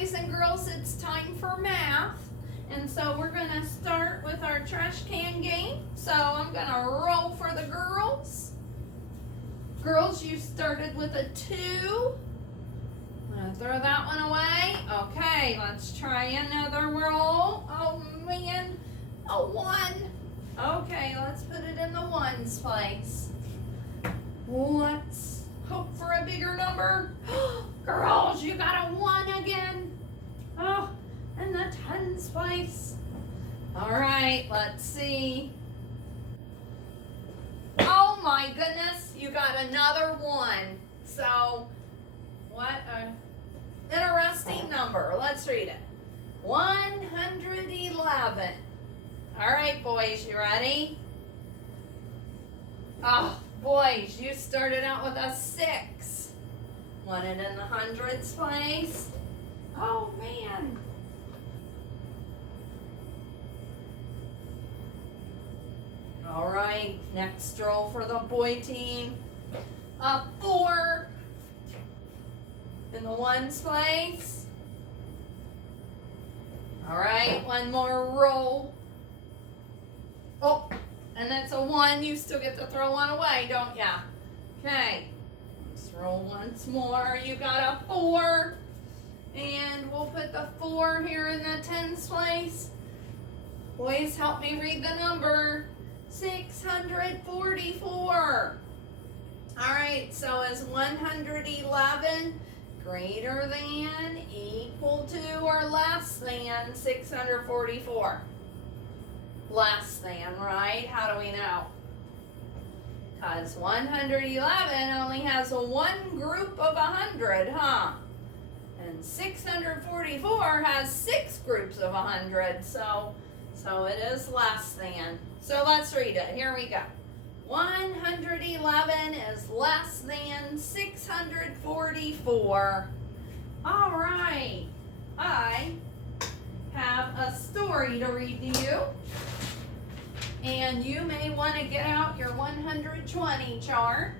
boys and girls, it's time for math. And so we're gonna start with our trash can game. So I'm gonna roll for the girls. Girls, you started with a 2. I'm gonna throw that one away. Okay, let's try another roll. Oh man, a 1. Okay, let's put it in the ones place. Let's hope for a bigger number. Girls, you got a 1 again. Oh, in the tens place. All right, let's see. Oh my goodness, you got another 1. So, what an interesting number. Let's read it. 111. All right, boys, you ready? Oh, boys, you started out with a 6. Want it in the hundreds place? Oh, man. All right, next roll for the boy team. A 4 in the ones place. All right, one more roll. Oh, and that's a 1. You still get to throw 1 away, don't ya? Okay, let's roll once more. You got a 4. And we'll put the 4 here in the tens place. Boys, help me read the number. 644. All right, so is 111 greater than, equal to, or less than 644? Less than, right? How do we know? Because 111 only has one group of 100, huh? And 644 has 6 groups of 100, so it is less than. So let's read it. Here we go. 111 is less than 644. All right. I have a story to read to you. And you may want to get out your 120 chart.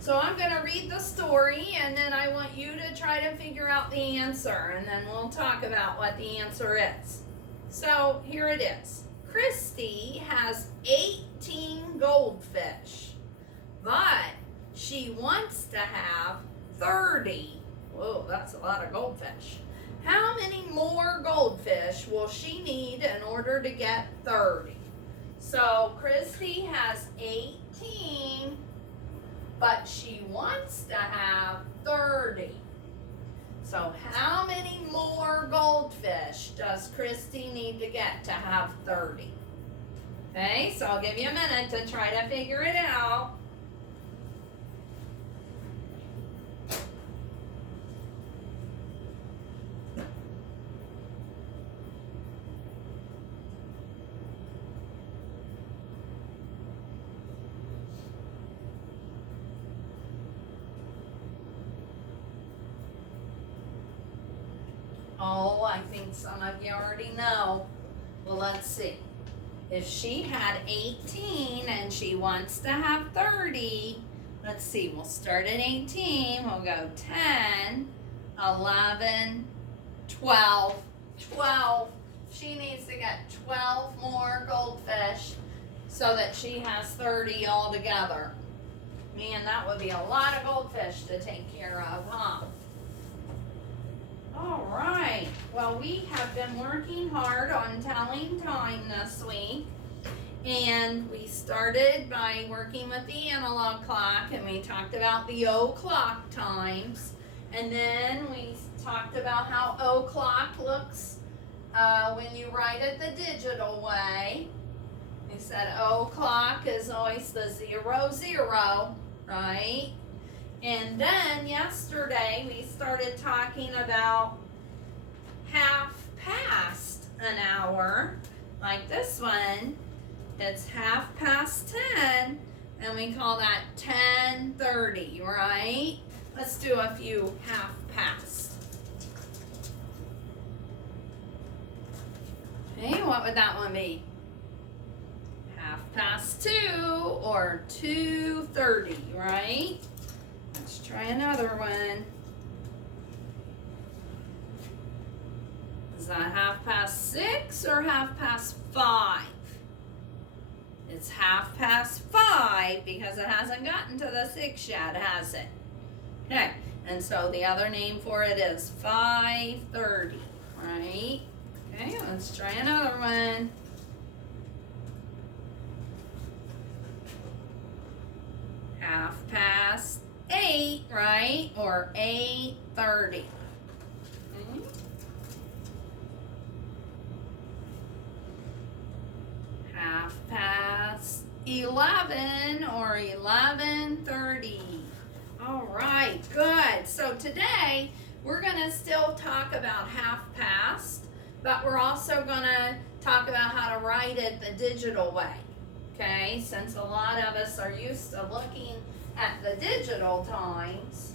So I'm going to read the story, and then I want you to try to figure out the answer, and then we'll talk about what the answer is. So here it is. Christy has 18 goldfish, but she wants to have 30. Whoa, that's a lot of goldfish. How many more goldfish will she need in order to get 30? So Christy has 18, but she wants to have 30. So how many more goldfish does Christy need to get to have 30? Okay, so I'll give you a minute to try to figure it out. Oh, I think some of you already know. Well, let's see. If she had 18 and she wants to have 30, let's see, we'll start at 18. We'll go 10, 11, 12, 12. She needs to get 12 more goldfish so that she has 30 altogether. Man, that would be a lot of goldfish to take care of, huh? All right, well, we have been working hard on telling time this week, and we started by working with the analog clock, and we talked about the o'clock times, and then we talked about how o'clock looks when you write it the digital way. We said o'clock is always the 0, 0, right? And then yesterday we started talking about half past an hour, like this one. It's half past 10, and we call that 10:30, right? Let's do a few half past. Okay, what would that one be? Half past 2 or 2:30, right? Let's try another one. that 6:30 or 5:30? It's 5:30 because it hasn't gotten to the 6 yet, has it? Okay, and so the other name for it is 5:30, right? Okay, let's try another one. 8:30, right? Or 8:30. Okay. 11 or 11:30. All right, good. So today we're going to still talk about half past, but we're also going to talk about how to write it the digital way. Okay, since a lot of us are used to looking at the digital times.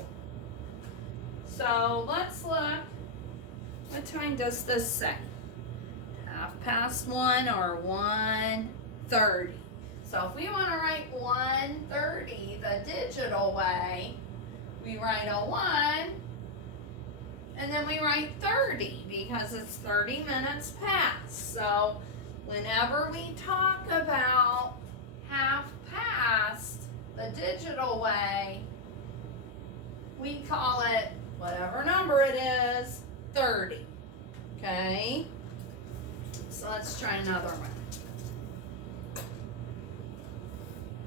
So let's look. What time does this say? 1:30 or 1:30. So if we want to write 1:30 the digital way, we write a 1 and then we write 30 because it's 30 minutes past. So whenever we talk about half past the digital way, we call it, whatever number it is, 30. Okay? So let's try another one.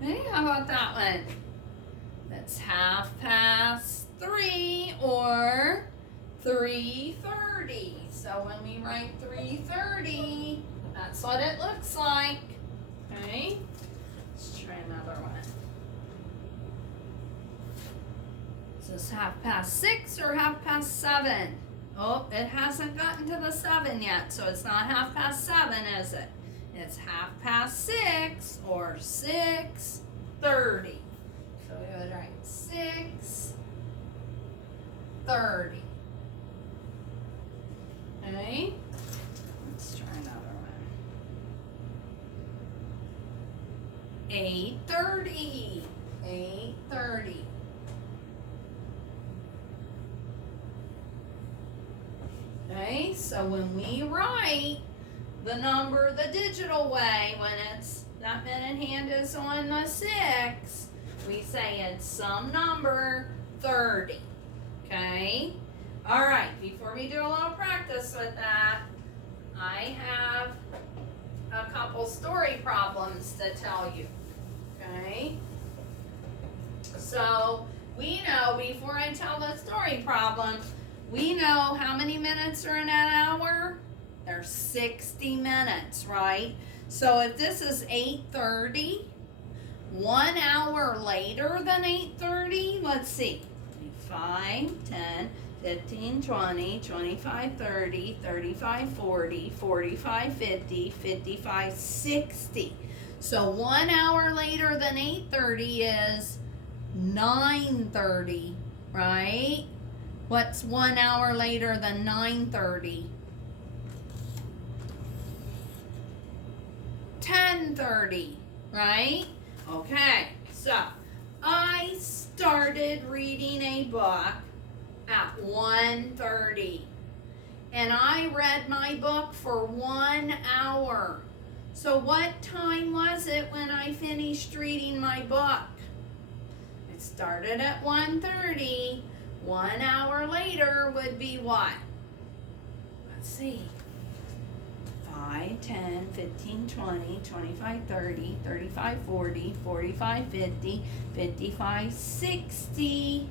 Okay, how about that one? That's 3:30 or 3:30. So when we write 3:30, that's what it looks like. Okay? Let's try another one. Is this 6:30 or 7:30? Oh, it hasn't gotten to the 7 yet, so it's not 7:30, is it? It's 6:30 or 6:30. So we would write 6:30. Okay? Let's try another one. 8:30. 8:30. Okay, so when we write the number the digital way, when it's that minute hand is on the 6, we say it's some number 30. Okay? All right, before we do a little practice with that, I have a couple story problems to tell you. Okay? So we know, before I tell the story problem, we know how many minutes are in an hour? There's 60 minutes, right? So if this is 8:30, 1 hour later than 8:30, let's see. 5, 10, 15, 20, 25, 30, 35, 40, 45, 50, 55, 60. So 1 hour later than 8:30 is 9:30, right? What's 1 hour later than 9:30? 10:30, right? Okay, so I started reading a book at 1:30, and I read my book for 1 hour. So what time was it when I finished reading my book? It started at 1:30. 1 hour later would be what? Let's see. 5, 10, 15, 20, 25, 30, 35, 40, 45, 50, 55, 60.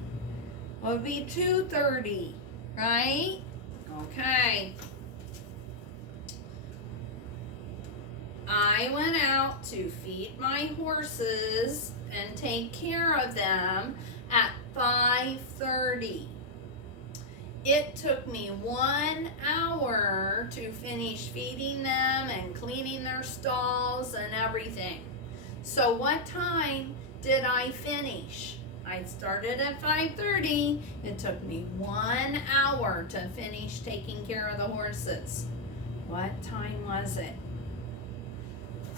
What would be 2:30, right? Okay. I went out to feed my horses and take care of them at 5:30. It took me 1 hour to finish feeding them and cleaning their stalls and everything. So what time did I finish? I started at 5:30. It took me 1 hour to finish taking care of the horses. What time was it?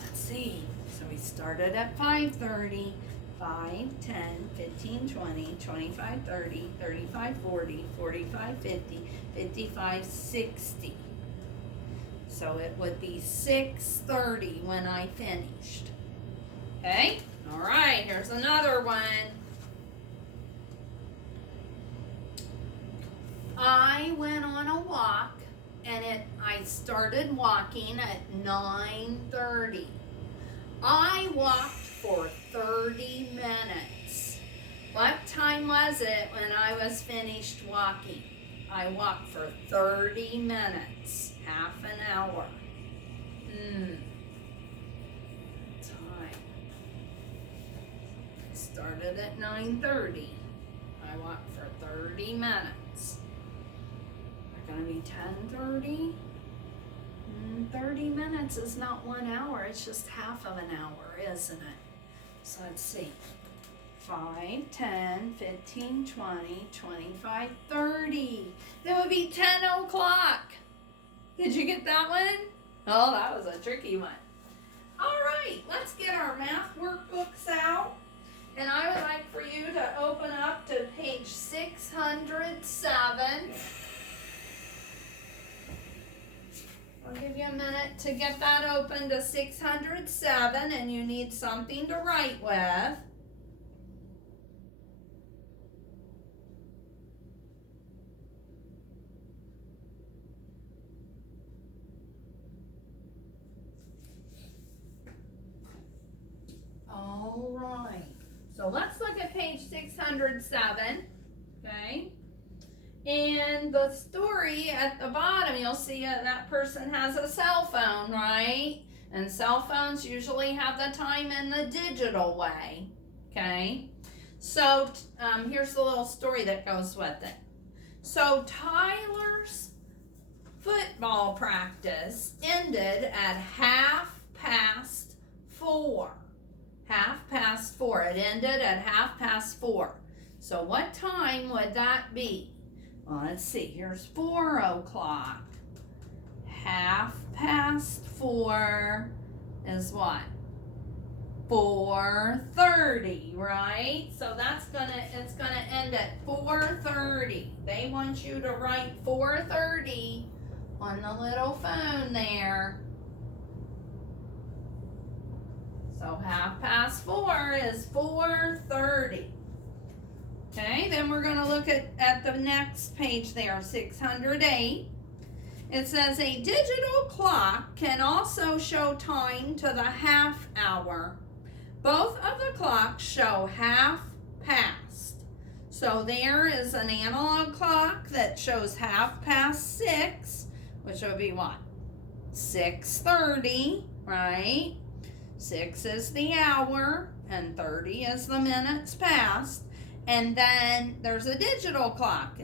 Let's see. So we started at 5:30. 5, 10, 15, 20, 25, 30, 35, 40, 45, 50, 55, 60. So it would be 6:30 when I finished. Okay? All right, here's another one. I went on a walk and I started walking at 9:30. I walked for 30 minutes. What time was it when I was finished walking? I walked for 30 minutes, half an hour. Time. Started at 9:30. I walked for 30 minutes. They're gonna be 10:30. 30 minutes is not 1 hour, it's just half of an hour, isn't it? So let's see. 5, 10, 15, 20, 25, 30. That would be 10 o'clock. Did you get that one? Oh, that was a tricky one. All right, let's get our math workbooks out. And I would like for you to open up to page 607. I'll give you a minute to get that open to 607, and you need something to write with. All right, so let's look at page 607, okay? And the story at the bottom, you'll see that person has a cell phone, right? And cell phones usually have the time in the digital way, okay? So here's the little story that goes with it. So Tyler's football practice ended at 4:30. 4:30. It ended at 4:30. So what time would that be? Well, let's see. Here's 4 o'clock. 4:30 is what? 4:30, right? So it's gonna end at 4:30. They want you to write 4:30 on the little phone there. So 4:30 is 4:30. Okay, then we're going to look at the next page there, 608. It says a digital clock can also show time to the half hour. Both of the clocks show 1/2 So there is an analog clock that shows 6:30, which would be what? 6:30, right? 6 is the hour and 30 is the minutes past. And then there's a digital clock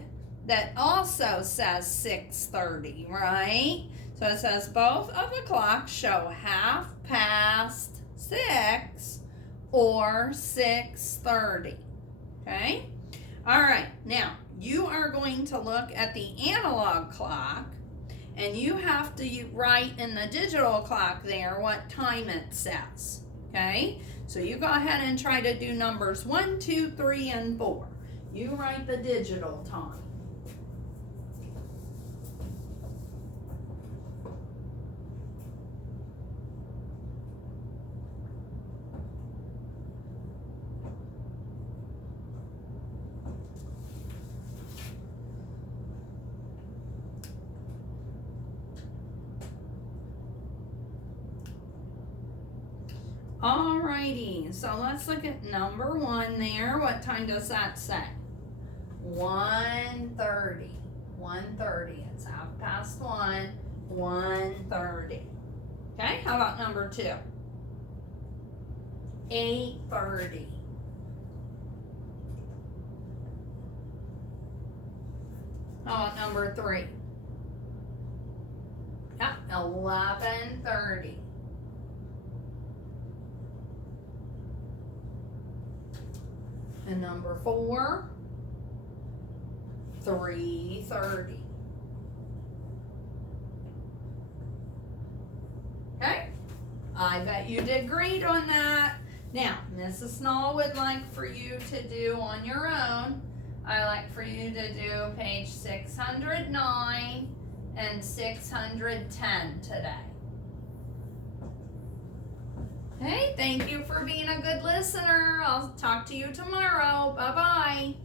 that also says 6:30, right? So it says both of the clocks show 6:30 or 6:30, okay? All right, now you are going to look at the analog clock and you have to write in the digital clock there what time it says, okay? So you go ahead and try to do numbers 1, 2, 3, and 4. You write the digital time. Alrighty, so let's look at number 1 there. What time does that say? 1:30. 1:30. It's 1:30. 1:30. Okay, how about number 2? 8:30. How about number 3? Yep, 11:30. And number 4, 3:30. Okay? I bet you did great on that. Now, Mrs. Knoll would like for you to do on your own, I like for you to do page 609 and 610 today. Hey, thank you for being a good listener. I'll talk to you tomorrow. Bye-bye.